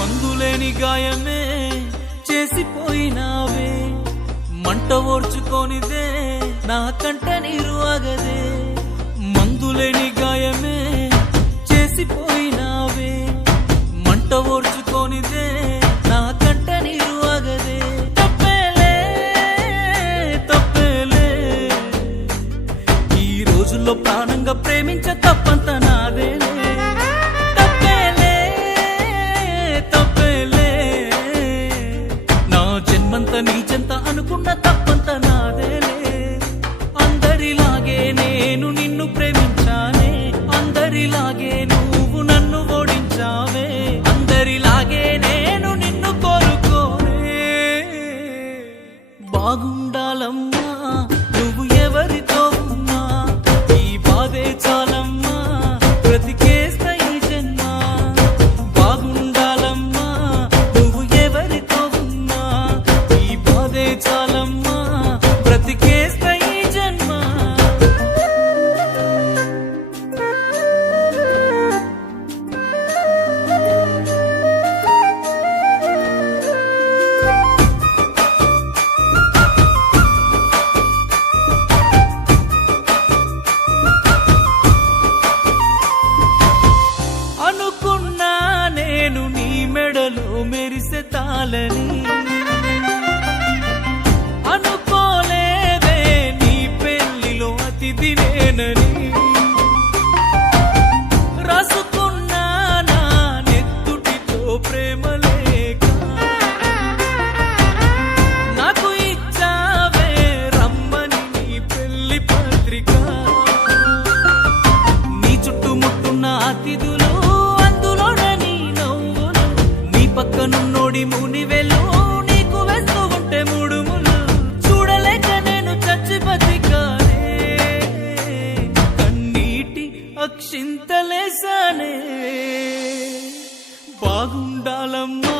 మందులేని గాయమే చేసిపోయినావే, మంట ఓర్చుకోనిదే నా కంట నీరు ఆగదే. మందులేని గాయమే చేసిపోయినావే, మంట ఓర్చుకోనిదే నా కంట నీరు ఆగదే. తప్పేలే తప్పేలే, ఈ రోజుల్లో ప్రాణంగా ప్రేమించ తప్పంత నాదేలే. తప్పేలే తప్పేలే, నా జన్మంత నీ చెంత అనుకున్న తప్పంత నాదేలే. అందరిలాగే నేను నిన్ను ప్రేమించానే, అందరిలాగే నువ్వు నన్ను ఓడించావే, అందరిలాగే నేను నిన్ను కోరుకోనే. బాగుండాలమ్మా నువ్వు ఎవరితో ఉన్నా, ఈ బాధే చాలమ్మా బ్రతికేస్తా ఈ జన్మ. బాగుండాలమ్మా నువ్వు ఎవరితో ఉన్నా, ఈ బాధే చాలమ్మా బ్రతికేస్తా ఈ జన్మ. అనుకున్నా నేను నీ మెడలో మెరిసే తాళని, అనుకోలేదే నీ పెళ్లిలో అతిథి నేనని. రాసుకున్నా నా నెత్తుటితో ప్రేమ లేక, నాకు ఇచ్చావే రమ్మని నీ పెళ్లి పత్రిక. నీ చుట్టుముట్టున్న అతిథులు, అందులోన నీ నవ్వులు, నీ పక్కనున్నోడి మునివెలు, నీకు వేస్తూ ఉంటే ముడుములు. చూడలేక నేను చచ్చి బతికానే, కన్నీటి అక్షింతలేసానే. బాగుండాలమ్మా